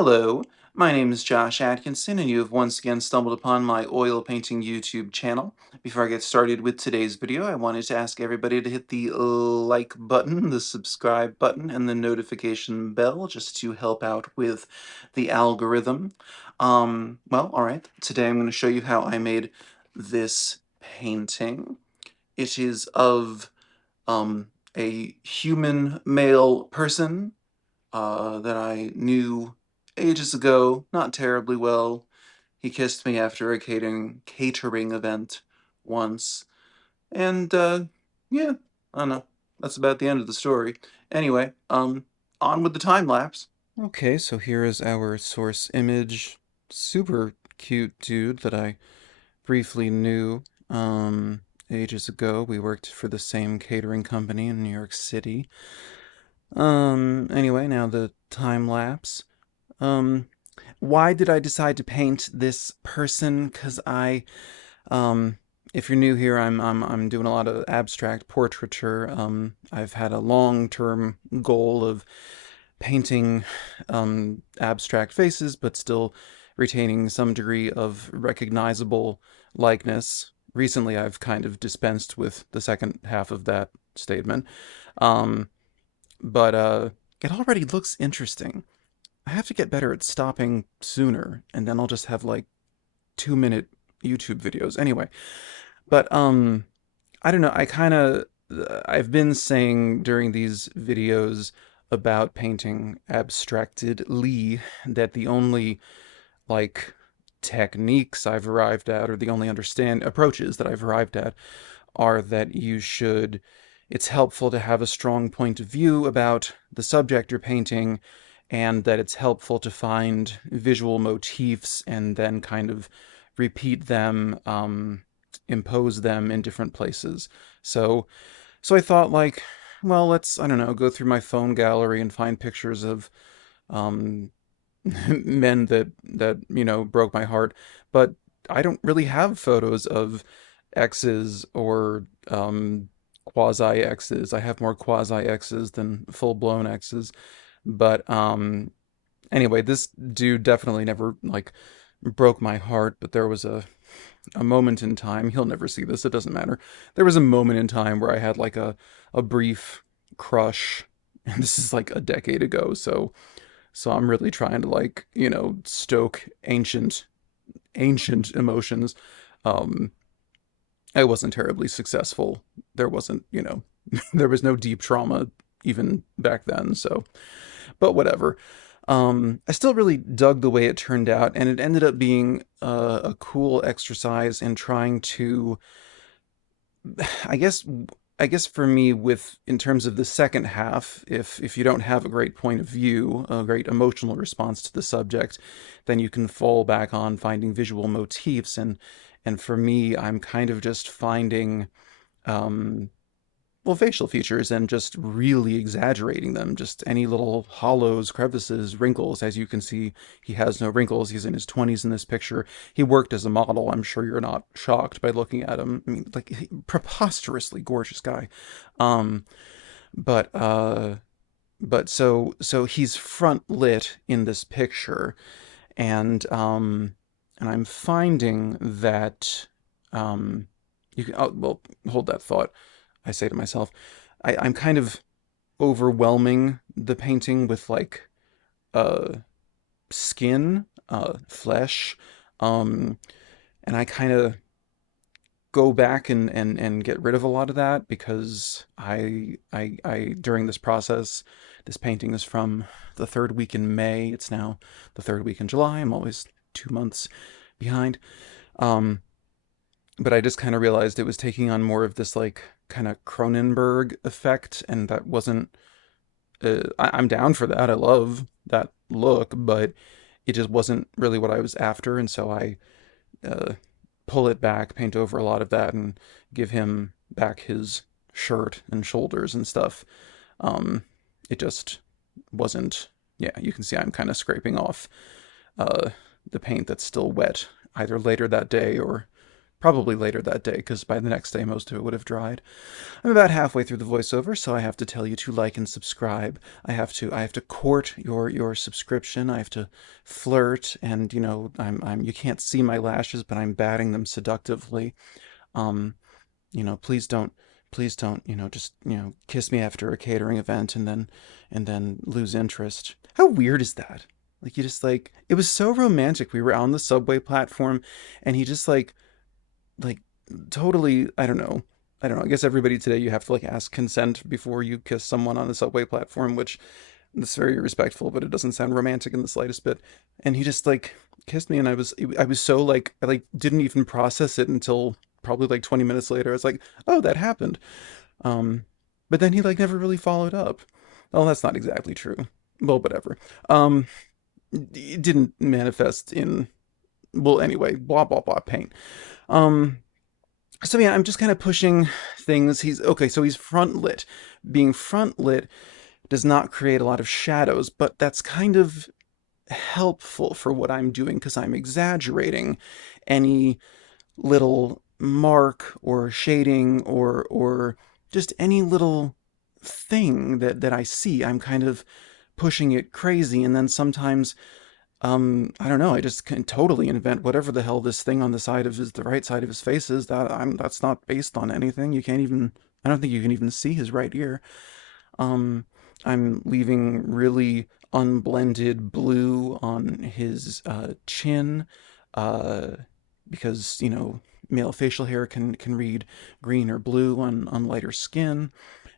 Hello, my name is Josh Atkinson, and you have once again stumbled upon my oil painting YouTube channel. Before I get started with today's video, I wanted to ask everybody to hit the like button, the subscribe button, and the notification bell just to help out with the algorithm. Alright, today I'm going to show you how I made this painting. It is of a human male person that I knew ages ago, not terribly well. He kissed me after a catering event once, and yeah, I don't know. That's about the end of the story. Anyway, on with the time lapse. Okay, so here is our source image. Super cute dude that I briefly knew ages ago. We worked for the same catering company in New York City. Anyway, now the time lapse. Um, why did I decide to paint this person? Because um, if you're new here, I'm doing a lot of abstract portraiture. I've had a long-term goal of painting abstract faces, but still retaining some degree of recognizable likeness. Recently, I've kind of dispensed with the second half of that statement. Um, but it already looks interesting. I have to get better at stopping sooner, and then I'll just have like 2-minute YouTube videos. Anyway, but I don't know. I've been saying during these videos about painting abstractedly that the only like techniques I've arrived at, or the only understand approaches that I've arrived at, are that it's helpful to have a strong point of view about the subject you're painting, and that it's helpful to find visual motifs and then kind of repeat them, impose them in different places. So, so I thought like, well, let's, I don't know, go through my phone gallery and find pictures of um, men that broke my heart, but I don't really have photos of exes or quasi exes. I have more quasi exes than full blown exes. But anyway, this dude definitely never like broke my heart, but there was a moment in time. He'll never see this, it doesn't matter. There was a moment in time where I had like a brief crush, and this is like a decade ago, so I'm really trying to like, stoke ancient emotions. Um I wasn't terribly successful. There wasn't, there was no deep trauma even back then, so but whatever. I still really dug the way it turned out, and it ended up being a cool exercise in trying to, I guess, I guess for me, with in terms of the second half, if you don't have a great point of view, a great emotional response to the subject, then you can fall back on finding visual motifs, and for me, I'm kind of just finding um, well, facial features and just really exaggerating them. Just any little hollows, crevices, wrinkles. As you can see, he has no wrinkles. He's in his 20s in this picture. He worked as a model. I'm sure you're not shocked by looking at him. I mean, like, preposterously gorgeous guy. Um, but uh, but so he's front lit in this picture, and I'm finding that you can. Oh, well, hold that thought. I say to myself, I'm kind of overwhelming the painting with like uh skin, flesh, um, and I kind of go back and get rid of a lot of that because I during this process, this painting is from the third week in May. It's now the third week in July. I'm always 2 months behind. Um, but I just kind of realized it was taking on more of this like kind of Cronenberg effect, and that wasn't. I'm down for that. I love that look, but it just wasn't really what I was after, and so I uh, pull it back, paint over a lot of that, and give him back his shirt and shoulders and stuff. Um, it just wasn't. Yeah, you can see I'm kind of scraping off uh, the paint that's still wet, either later that day or Probably later that day, because by the next day most of it would have dried. I'm about halfway through the voiceover, so I have to tell you to like and subscribe. I have to court your subscription. I have to flirt, and I'm you can't see my lashes, but I'm batting them seductively. Um, please don't, just kiss me after a catering event and then lose interest. How weird is that? Like you just like it was so romantic. We were on the subway platform, and he just like totally I don't know. I guess everybody today you have to like ask consent before you kiss someone on the subway platform, which is very respectful, but it doesn't sound romantic in the slightest bit. And he just like kissed me, and I was so like I like didn't even process it until probably like 20 minutes later. I was like, oh, that happened. Um, but then he like never really followed up. Well, that's not exactly true. Well, whatever. Um, it didn't manifest in well anyway. Blah blah blah. Pain. Um, so yeah, I'm just kind of pushing things. He's okay, so he's front lit. Being front lit does not create a lot of shadows, but that's kind of helpful for what I'm doing because I'm exaggerating any little mark or shading or just any little thing that I see. I'm kind of pushing it crazy, and then sometimes I don't know. I just can totally invent whatever the hell this thing on the right side of his face is. That's not based on anything. You can't even. I don't think you can even see his right ear. Um, I'm leaving really unblended blue on his chin, uh, because male facial hair can read green or blue on lighter skin,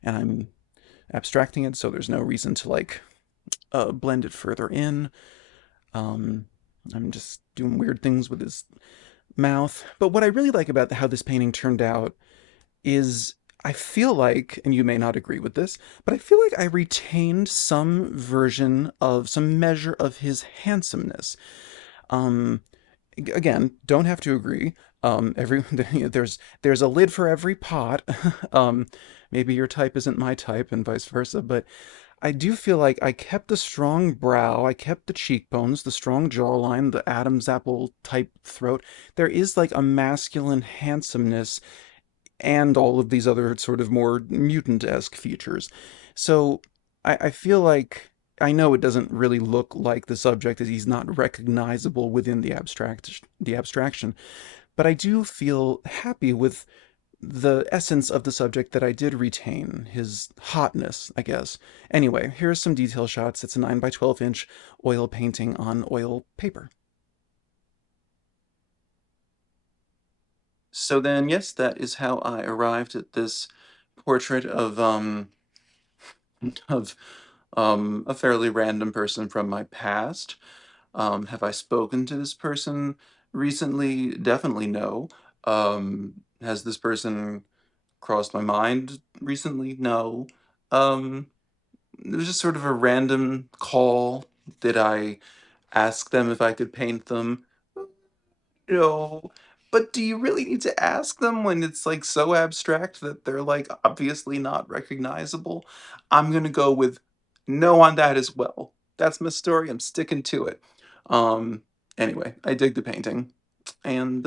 and I'm abstracting it so there's no reason to like blend it further in. Um, I'm just doing weird things with his mouth. But what I really like about how this painting turned out is I feel like, and you may not agree with this, but I feel like I retained some measure of his handsomeness. Um, again, don't have to agree. Every there's a lid for every pot. um, maybe your type isn't my type, and vice versa. But I do feel like I kept the strong brow, I kept the cheekbones, the strong jawline, the Adam's apple type throat. There is like a masculine handsomeness and all of these other sort of more mutant-esque features. So I feel like I know it doesn't really look like the subject as he's not recognizable within the abstraction, but I do feel happy with the essence of the subject that I did retain, his hotness, I guess. Anyway, here are some detail shots. It's a 9 by 12 inch oil painting on oil paper. So then, yes, that is how I arrived at this portrait of a fairly random person from my past. Have I spoken to this person recently? Definitely no. Has this person crossed my mind recently? No. Um, it was just sort of a random call. Did I ask them if I could paint them? No. But do you really need to ask them when it's like so abstract that they're like obviously not recognizable? I'm gonna go with no on that as well. That's my story. I'm sticking to it. Um, anyway, I dig the painting. And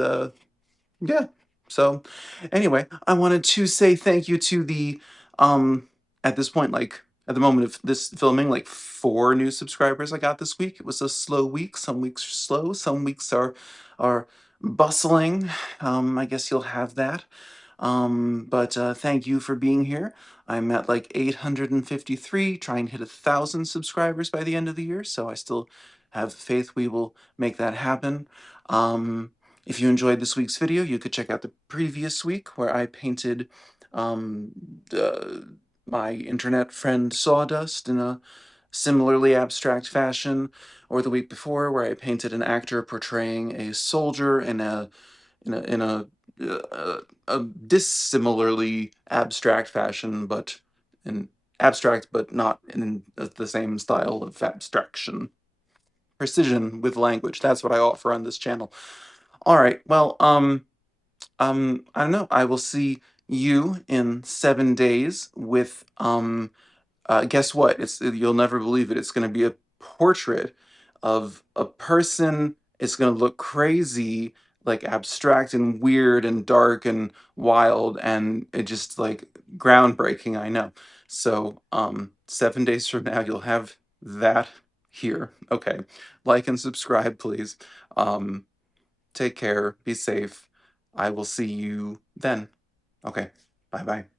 yeah. So anyway, I wanted to say thank you to the at this point, like at the moment of this filming, like 4 new subscribers I got this week. It was a slow week. Some weeks are slow, some weeks are bustling. I guess you'll have that. But thank you for being here. I'm at like 853, trying to hit 1,000 subscribers by the end of the year, so I still have faith we will make that happen. Um, if you enjoyed this week's video, you could check out the previous week where I painted um, uh, my internet friend Sawdust in a similarly abstract fashion, or the week before where I painted an actor portraying a soldier in a dissimilarly abstract fashion, but in abstract, but not in the same style of abstraction. Precision with language. That's what I offer on this channel. All right. Well, I don't know. I will see you in 7 days with guess what? You'll never believe it. It's going to be a portrait of a person. It's going to look crazy, like abstract and weird and dark and wild, and it just like groundbreaking, I know. So 7 days from now you'll have that here. Okay. Like and subscribe, please. Um Take care, be safe. I will see you then. Okay. Bye bye.